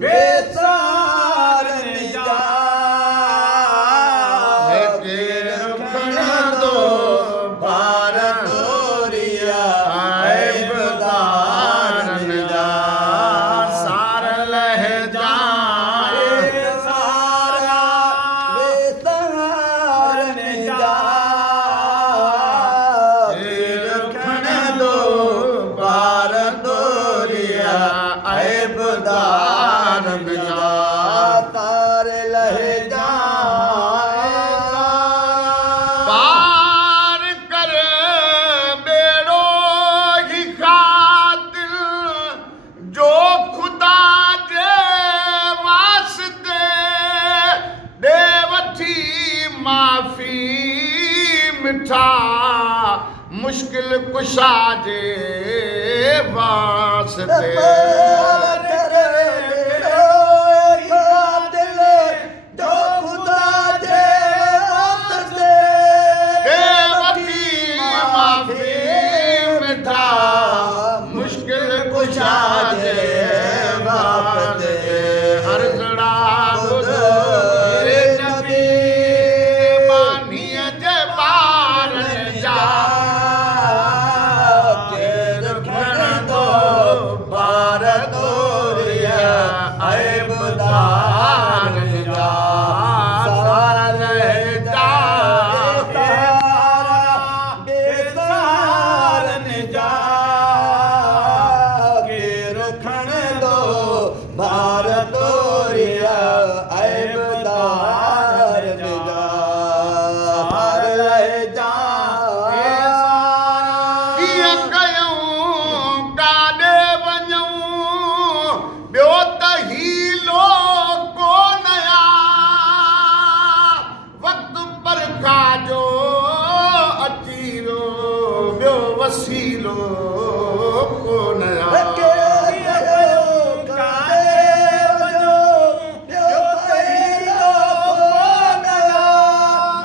बेसारन जा के रखण दो भारत तोरिया ऐबदारन जा सार लह जा सारा बेसारन जा के रखण दो भारत तोरिया ऐबदारन जा तार लह जा पार कर बेड़ो ही खातिर जो खुदा जे वास्ते दे वठी माफ़ी मिठा मुश्किल कुशा जे वास्ते मुश्किल कुशा जे वास्ते अर्ज़ड़ा ॿुधो रे नबी बानीअ जे ॿारनि जा के रखण दो भारत तोरिया ऐबदारनि जा सार लह जा बेसारन जा के रखण दो भारत तोरिया ऐबदारन जा सार लह जा कीअं कयूं काॾे वञूं ॿियो त हीलो कोन आ वक़्तु पर खाजो अचीरो ॿियो वसीलो कोन आ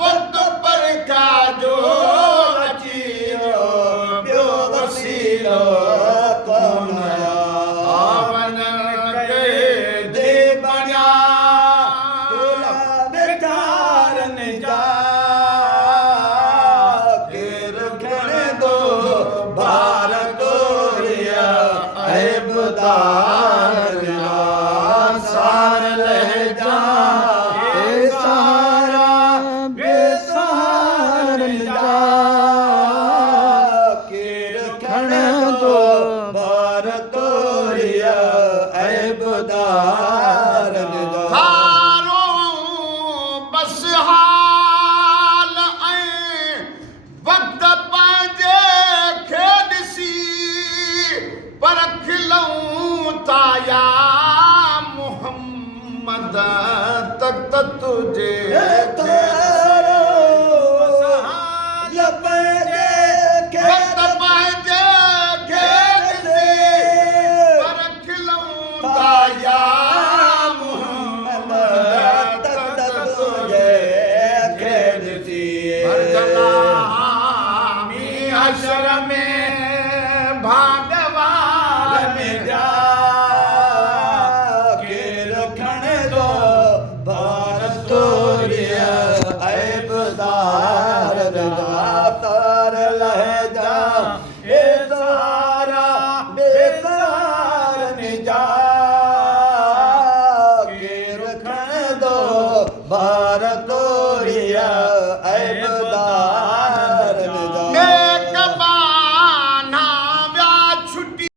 वक़्तु पर खाजो अचीरो ॿियो वसीलो कोन आ वञण के दे बणिया बेचारन जा के रखण दो भारत तोरिया ऐबदारन जा सार लह जा सारा बेसारन जा के रखण दो भारत तोरिया ऐबदारन जा हारो बस हाल ऐं वक़्त पंहिंजे खे ॾिसी परख लऊं था या मुहम्मद तख़्त तुंहिंजे वक़्त पंहिंजे खे ॾिसी परख लऊं था या मुहम्मद तख़्त हामी हशर में भागवार में जा के रखण दो भारत तोरिया ऐबदारन जा तार लह जा ए सारा बेसारन जा के रखण दो भारत